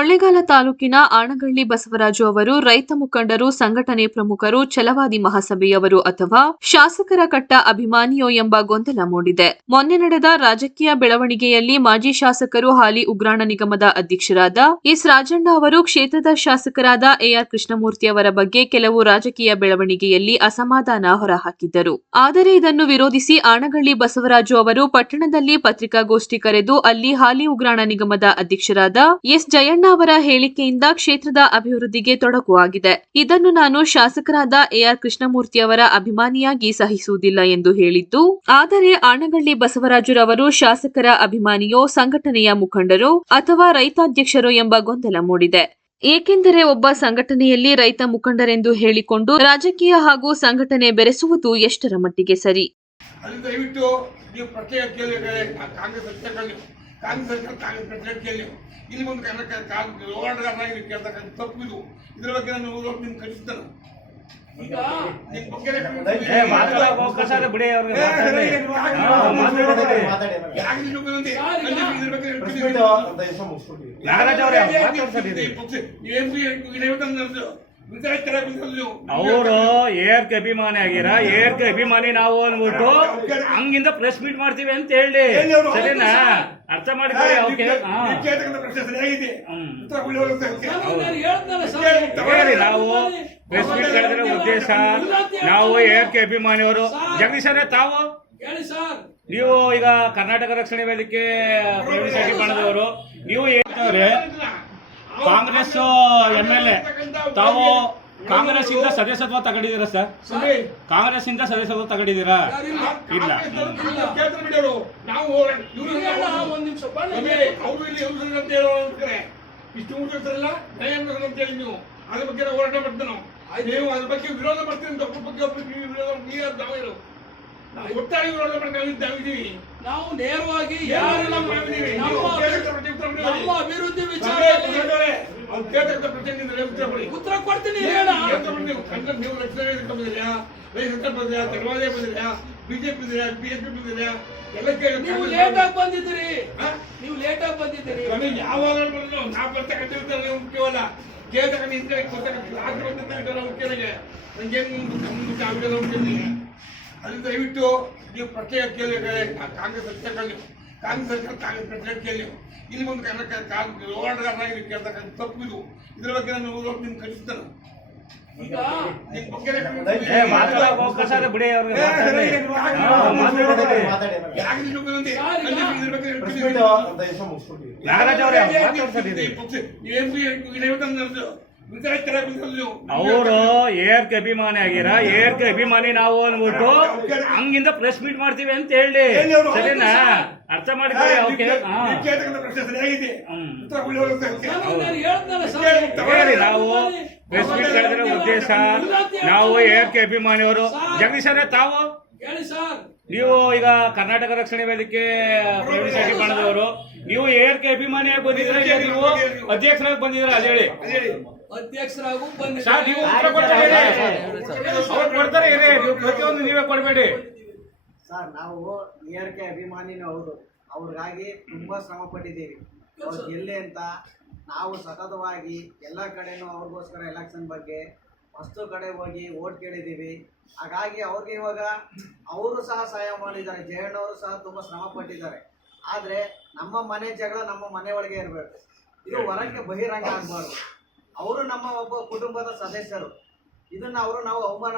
ಕೊಳ್ಳೇಗಾಲ ತಾಲೂಕಿನ ಆನಗಳ್ಳಿ ಬಸವರಾಜು ಅವರು ರೈತ ಮುಖಂಡರು, ಸಂಘಟನೆ ಪ್ರಮುಖರು, ಛಲವಾದಿ ಮಹಾಸಭೆಯವರು ಅಥವಾ ಶಾಸಕರ ಕಟ್ಟ ಅಭಿಮಾನಿಯೋ ಎಂಬ ಗೊಂದಲ ಮೂಡಿದೆ. ಮೊನ್ನೆ ನಡೆದ ರಾಜಕೀಯ ಬೆಳವಣಿಗೆಯಲ್ಲಿ ಮಾಜಿ ಶಾಸಕರು, ಹಾಲಿ ಉಗ್ರಾಣ ನಿಗಮದ ಅಧ್ಯಕ್ಷರಾದ ಎಸ್ ರಾಜಣ್ಣ ಅವರು ಕ್ಷೇತ್ರದ ಶಾಸಕರಾದ ಎಆರ್ ಕೃಷ್ಣಮೂರ್ತಿ ಅವರ ಬಗ್ಗೆ ಕೆಲವು ರಾಜಕೀಯ ಬೆಳವಣಿಗೆಯಲ್ಲಿ ಅಸಮಾಧಾನ ಹೊರಹಾಕಿದ್ದರು. ಆದರೆ ಇದನ್ನು ವಿರೋಧಿಸಿ ಆನಗಳ್ಳಿ ಬಸವರಾಜು ಅವರು ಪಟ್ಟಣದಲ್ಲಿ ಪತ್ರಿಕಾಗೋಷ್ಠಿ ಕರೆದು ಅಲ್ಲಿ ಹಾಲಿ ಉಗ್ರಾಣ ನಿಗಮದ ಅಧ್ಯಕ್ಷರಾದ ಎಸ್ ಜಯಣ್ಣ ಅವರ ಹೇಳಿಕೆಯಿಂದ ಕ್ಷೇತ್ರದ ಅಭಿವೃದ್ಧಿಗೆ ತೊಡಕು ಆಗಿದೆ. ಇದನ್ನು ನಾನು ಶಾಸಕರಾದ ಎಆರ್ ಕೃಷ್ಣಮೂರ್ತಿ ಅವರ ಅಭಿಮಾನಿಯಾಗಿ ಸಹಿಸುವುದಿಲ್ಲ ಎಂದು ಹೇಳಿದ್ದು, ಆದರೆ ಆನಗಳ್ಳಿ ಬಸವರಾಜುರವರು ಶಾಸಕರ ಅಭಿಮಾನಿಯೋ, ಸಂಘಟನೆಯ ಮುಖಂಡರೋ ಅಥವಾ ರೈತಾಧ್ಯಕ್ಷರೋ ಎಂಬ ಗೊಂದಲ ಮೂಡಿದೆ. ಏಕೆಂದರೆ ಒಬ್ಬ ಸಂಘಟನೆಯಲ್ಲಿ ರೈತ ಮುಖಂಡರೆಂದು ಹೇಳಿಕೊಂಡು ರಾಜಕೀಯ ಹಾಗೂ ಸಂಘಟನೆ ಬೆರೆಸುವುದು ಎಷ್ಟರ ಮಟ್ಟಿಗೆ ಸರಿ? ಇಲ್ಲಿ ಒಂದು ಹೋರಾಟಗಾರನಾಗಿ ಕೇಳ್ತಕ್ಕಂಥ ತಪ್ಪಿದು. ಇದ್ರ ಬಗ್ಗೆ ನಾನು ನಿಮ್ಗೆ ಖಂಡಿಸ್ತೇನೆ. ಅವರು ಏರ್ಗೆ ಅಭಿಮಾನಿ ಆಗಿರ, ಏರ್ಗೆ ಅಭಿಮಾನಿ ನಾವು ಅಂದ್ಬಿಟ್ಟು ಹಂಗಿಂದ ಪ್ರೆಸ್ ಮೀಟ್ ಮಾಡ್ತೀವಿ ಅಂತ ಹೇಳಿ, ಸರಿನಾ? ಅರ್ಥ ಮಾಡಿಕೊಳ್ಳಿ. ನಾವು ಪ್ರೆಸ್ ಮೀಟ್ ಕಳೆದಿರೋ ಉದ್ದೇಶ, ನಾವು ಏರ್ಗೆ ಅಭಿಮಾನಿಯವರು. ಜಗದೀಶ್ ಅವರೇ, ತಾವು ನೀವು ಈಗ ಕರ್ನಾಟಕ ರಕ್ಷಣೆ ವೇದಿಕೆ ಪ್ರವೇಶಾಗಿ ಮಾಡಿದವರು, ನೀವು ಹೇಳ್ತವ್ರೆ ಕಾಂಗ್ರೆಸ್ MLA, ತಾವು ಕಾಂಗ್ರೆಸ್ ಇಂದ ಸದಸ್ಯತ್ವ ತಗೊಂಡಿದ್ದೀರಾ ಸರ್? ಕಾಂಗ್ರೆಸ್ ಇಂದ ಸದಸ್ಯತ್ವ ತಗೊಂಡಿದ್ದೀರಾ? ಇಲ್ಲ. ಇಷ್ಟು ಮುಗಿರ್ತಾರಲ್ಲ ಅಂತ ಹೇಳಿ ನೀವು ಅದ್ರ ಬಗ್ಗೆ ಹೋರಾಟ ಮಾಡ್ತೀವಿ. ನೀವು ಅದ್ರ ಬಗ್ಗೆ ವಿರೋಧ ಮಾಡ್ತೀವಿ. ಒಟ್ಟಾಗಿ ವಿರೋಧ ಮಾಡ್ತೀವಿ. ನಾವು ನೇರವಾಗಿ ನಮ್ಮ ಅಭಿವೃದ್ಧಿ ವಿಚಾರ ಉತ್ತರ ಕೊಡ್ತೀನಿ. ನೀವು ರಕ್ಷಣೆ ಬಂದಿದ್ಯಾ, ತಲವಾದಿ ಬಂದಿದ್ಯಾ, ಬಿಜೆಪಿ ಬಂದಿದ್ಯಾ, ನೀವು ಲೇಟ್ ಆಗಿ ಬಂದಿದ್ದೀರಿ. ನೀವು ಲೇಟ್ ಆಗಿ ಬಂದಿದ್ದೀರಿ. ಯಾವಾಗ ನಾ ಬರ್ತಕ್ಕಂಥ ಮುಖ್ಯವಲ್ಲ. ಕೇಳ್ತಕ್ಕಂಥ ಹಿಂದೆ ಮುಖ್ಯನಿಗೆ ನಂಗೇನು ಮುಖ್ಯ. ಅದರಿಂದ ದಯವಿಟ್ಟು ನೀವು ಪ್ರತ್ಯೇಕ ಕೇಳಿ ಕಾಂಗ್ರೆಸ್ ಕೇಳಿ. ಇಲ್ಲಿ ಒಂದು ಹೋರಾಟಗಾರನಾಗಿ ಕೇಳ್ತಕ್ಕಂಥ ತಪ್ಪಿದು. ಇದ್ರ ಬಗ್ಗೆ ನಾನು ನಿಮ್ಗೆ ಖಂಡಿಸ್ತೇನೆ. ಅವರು ಏರ್ಗೆ ಅಭಿಮಾನಿ ಆಗಿರ, ಏರ್ಗೆ ಅಭಿಮಾನಿ ನಾವು ಅಂದ್ಬಿಟ್ಟು ಹಂಗಿಂದ ಪ್ರೆಸ್ ಮೀಟ್ ಮಾಡ್ತೀವಿ ಅಂತ ಹೇಳಿ, ಸರಿನಾ? ಅರ್ಥ ಮಾಡಿಕೊಳ್ಳಿ. ನಾವು ಪ್ರೆಸ್ ಮೀಟ್ ಕಳೆದಿರೋ ಉದ್ದೇಶ, ನಾವು ಏರ್ಗೆ ಅಭಿಮಾನಿಯವರು. ಜಗದೀಶ್ ಅವರೇ, ತಾವು ನೀವು ಈಗ ಕರ್ನಾಟಕ ರಕ್ಷಣೆ ವೇದಿಕೆ ಪ್ರವೇಶಾಗಿ ಮಾಡಿದವರು, ನೀವು ಏರ್ಗೆ ಅಭಿಮಾನಿಯಾಗಿ ಬಂದಿದ್ದೀರಾ, ನೀವು ಅಧ್ಯಕ್ಷರಾಗಿ ಬಂದಿದ್ದೀರಾ? ಅದ ಹೇಳಿ. ಅಧ್ಯಕ್ಷರಾಗೂ ಬಂದ ನೀವು ಉತ್ತರ ಕೊಡ್ತಾರೆ. ನೀವು ಪ್ರತಿಯೊಂದು ನೀವೇ ಕೊಡಬೇಡಿ ಸರ್. ನಾವು ERK ಅಭಿಮಾನಿನೂ ಹೌದು. ಅವ್ರಿಗಾಗಿ ತುಂಬಾ ಶ್ರಮ ಪಟ್ಟಿದ್ದೀವಿ. ಅವ್ರು ಗೆಲ್ಲಿ ಅಂತ ನಾವು ಸತತವಾಗಿ ಎಲ್ಲ ಕಡೆನೂ ಅವ್ರಿಗೋಸ್ಕರ ಎಲೆಕ್ಷನ್ ಬಗ್ಗೆ ಅಷ್ಟು ಕಡೆ ಹೋಗಿ ಓಟ್ ಕೇಳಿದ್ದೀವಿ. ಹಾಗಾಗಿ ಅವ್ರಿಗೆ ಇವಾಗ ಅವರು ಸಹ ಸಹಾಯ ಮಾಡಿದ್ದಾರೆ. ಜಯಣ್ಣವರು ಸಹ ತುಂಬಾ ಶ್ರಮ ಪಟ್ಟಿದ್ದಾರೆ. ಆದರೆ ನಮ್ಮ ಮನೆ ಜಗಳ ನಮ್ಮ ಮನೆ ಒಳಗೆ ಇರಬೇಕು. ಇದು ಹೊರಕ್ಕೆ ಬಹಿರಂಗ ಆಗಬಾರ್ದು. ಅವರು ನಮ್ಮ ಒಬ್ಬ ಕುಟುಂಬದ ಸದಸ್ಯರು. ಇದನ್ನ ನಾವು ಅವಮಾನ